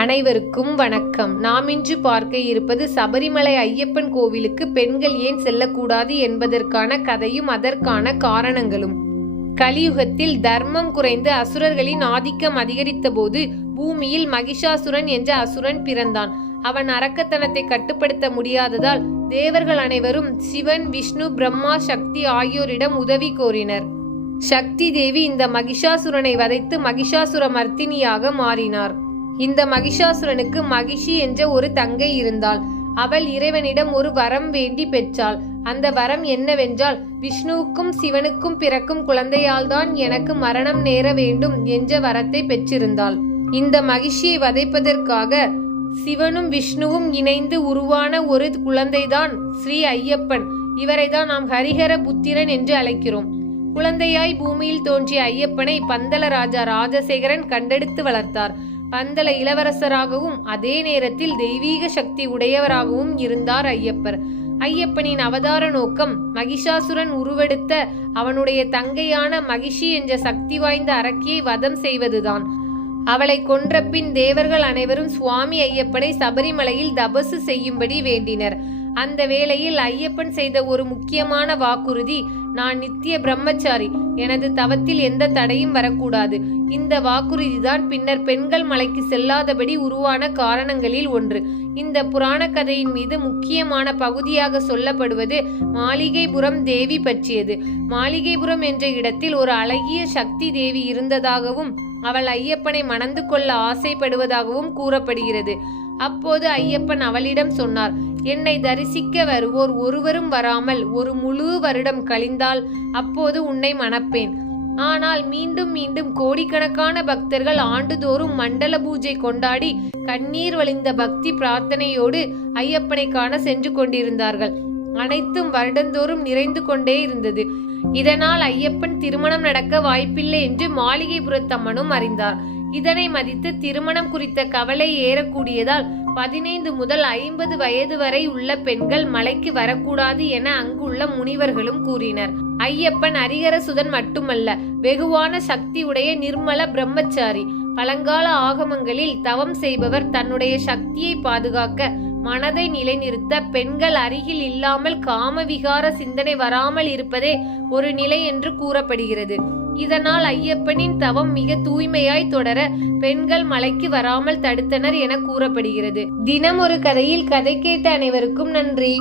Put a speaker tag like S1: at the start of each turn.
S1: அனைவருக்கும் வணக்கம். நாம் இன்று பார்க்க இருப்பது சபரிமலை ஐயப்பன் கோவிலுக்கு பெண்கள் ஏன் செல்லக்கூடாது என்பதற்கான கதையும் அதற்கான காரணங்களும். கலியுகத்தில் தர்மம் குறைந்து அசுரர்களின் ஆதிக்கம் அதிகரித்த போது பூமியில் மகிஷாசுரன் என்ற அசுரன் பிறந்தான். அவன் அரக்கத்தனத்தை கட்டுப்படுத்த முடியாததால் தேவர்கள் அனைவரும் சிவன் விஷ்ணு பிரம்மா சக்தி ஆகியோரிடம் உதவி கோரினர். சக்தி தேவி இந்த மகிஷாசுரனை வதைத்து மகிஷாசுர மர்த்தினியாக மாறினார். இந்த மகிஷாசுரனுக்கு மகிஷி என்ற ஒரு தங்கை இருந்தாள். அவள் இறைவனிடம் ஒரு வரம் வேண்டி பெற்றாள். அந்த வரம் என்னவென்றால் விஷ்ணுவுக்கும் சிவனுக்கும் பிறக்கும் குழந்தையால்தான் எனக்கு மரணம் நேர வேண்டும் என்ற வரத்தை பெற்றிருந்தாள். இந்த மகிஷியை வதைப்பதற்காக சிவனும் விஷ்ணுவும் இணைந்து உருவான ஒரு குழந்தைதான் ஸ்ரீ ஐயப்பன். இவரைதான் நாம் ஹரிஹர புத்திரன் என்று அழைக்கிறோம். குழந்தையாய் பூமியில் தோன்றிய ஐயப்பனை பந்தல ராஜா ராஜசேகரன் கண்டெடுத்து வளர்த்தார். பந்தல இளவரசராகவும் அதே நேரத்தில் தெய்வீக சக்தி உடையவராகவும் இருந்தார் ஐயப்பர். ஐயப்பனின் அவதார நோக்கம் மகிஷாசுரன் உருவெடுத்த அவனுடைய தங்கையான மகிஷி என்ற சக்தி வாய்ந்த அரக்கியை வதம் செய்வதுதான். அவளை கொன்ற பின் தேவர்கள் அனைவரும் சுவாமி ஐயப்பனை சபரிமலையில் தபசு செய்யும்படி வேண்டினர். அந்த வேளையில் ஐயப்பன் செய்த ஒரு முக்கியமான வாக்குறுதி நான் நித்திய பிரம்மச்சாரி எனது தவத்தில் எந்த தடையும் வரக்கூடாது இந்த வாக்குறுதிதான் பின்னர் பெண்கள் மலைக்கு செல்லாதபடி உருவான காரணங்களில் ஒன்று. இந்த புராண கதையின் மீது முக்கியமான பகுதியாக சொல்லப்படுவது மாளிகைபுரம் தேவி பற்றியது. மாளிகைபுரம் என்ற இடத்தில் ஒரு அழகிய சக்தி தேவி இருந்ததாகவும் அவள் ஐயப்பனை மணந்து கொள்ள ஆசைப்படுவதாகவும் கூறப்படுகிறது. அப்போது ஐயப்பன் அவளிடம் சொன்னார் என்னை தரிசிக்க வருவோர் ஒருவரும் வராமல் ஒரு முழு வருடம் கழிந்தால் அப்போது உன்னை மணப்பேன். ஆனால் மீண்டும் மீண்டும் கோடிக்கணக்கான பக்தர்கள் ஆண்டுதோறும் மண்டல பூஜை கொண்டாடி கண்ணீர் வழிந்த பக்தி பிரார்த்தனையோடு ஐயப்பனை காண சென்று கொண்டிருந்தார்கள். அனைத்தும் வருடந்தோறும் நிறைந்து கொண்டே இருந்தது. இதனால் ஐயப்பன் திருமணம் நடக்க வாய்ப்பில்லை என்று மாளிகைபுரத்தம்மனும் அறிந்தார். இதனை மதித்து திருமணம் குறித்த கவலை ஏறக்கூடியதால் பதினைந்து முதல் ஐம்பது வயது வரை உள்ள பெண்கள் மலைக்கு வரக்கூடாது என அங்குள்ள முனிவர்களும் கூறினர். ஐயப்பன் அரிகரசுதன் மட்டுமல்ல வெகுவான சக்தி உடைய நிர்மல பிரம்மச்சாரி பழங்கால ஆகமங்களில் தவம் செய்பவர் தன்னுடைய சக்தியை பாதுகாக்க மனதை நிலைநிறுத்த பெண்கள் அருகில் இல்லாமல் காமவிகார சிந்தனை வராமல் இருப்பதே ஒரு நிலை என்று கூறப்படுகிறது. இதனால் ஐயப்பனின் தவம் மிக தூய்மையாய் தொடர பெண்கள் மலைக்கு வராமல் தடுத்தனர் என கூறப்படுகிறது. தினம் ஒரு கதையில் கதை கேட்ட அனைவருக்கும் நன்றி.